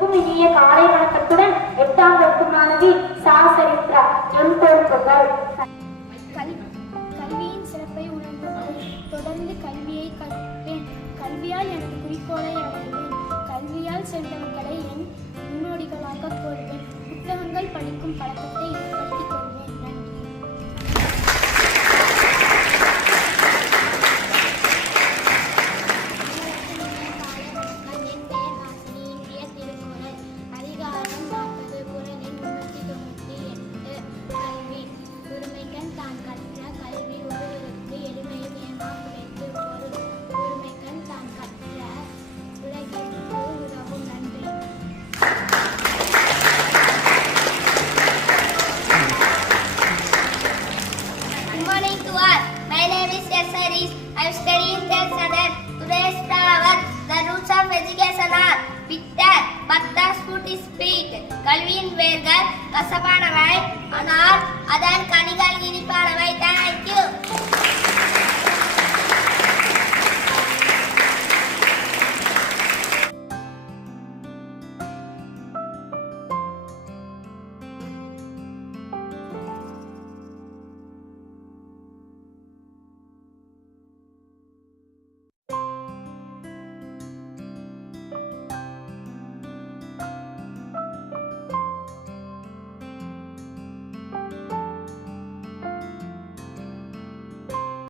அனைவருக்கும் இனிய காலை வணக்கத்துடன் 8ஆம் வகுப்பு மாணவி சாசரித்ரா என் பொறுப்புகள். கல்வியின் சிறப்பை உணர்ந்தேன். தொடர்ந்து கல்வியை கற்பேன். கல்வியால் எனது குறிக்கோளை அடைவேன். கல்வியால் சென்ற மக்களை என் முன்னோடிகளாக கொள்வேன். புத்தகங்கள் படிக்கும் பழக்கத்தை ஏற்படுத்திக் கொள்வேன். நன்றி. My name is Yasaris. I am studying 10th standard. Today's flower, the roots of education are bitter, but the fruit is sweet. கல்வியின் வேர்கள் கசப்பானவை, ஆனால் அதன் கனிகள் இனிப்பானவை. Thank you.